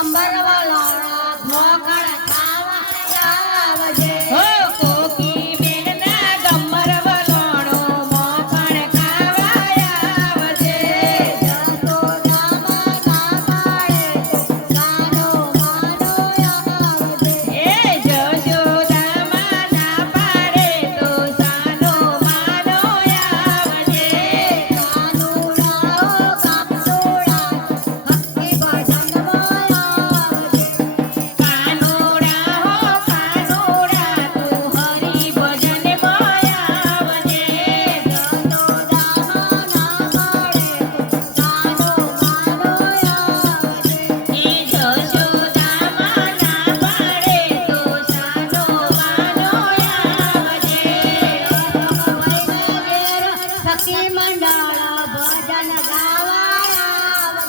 上班了吧，老。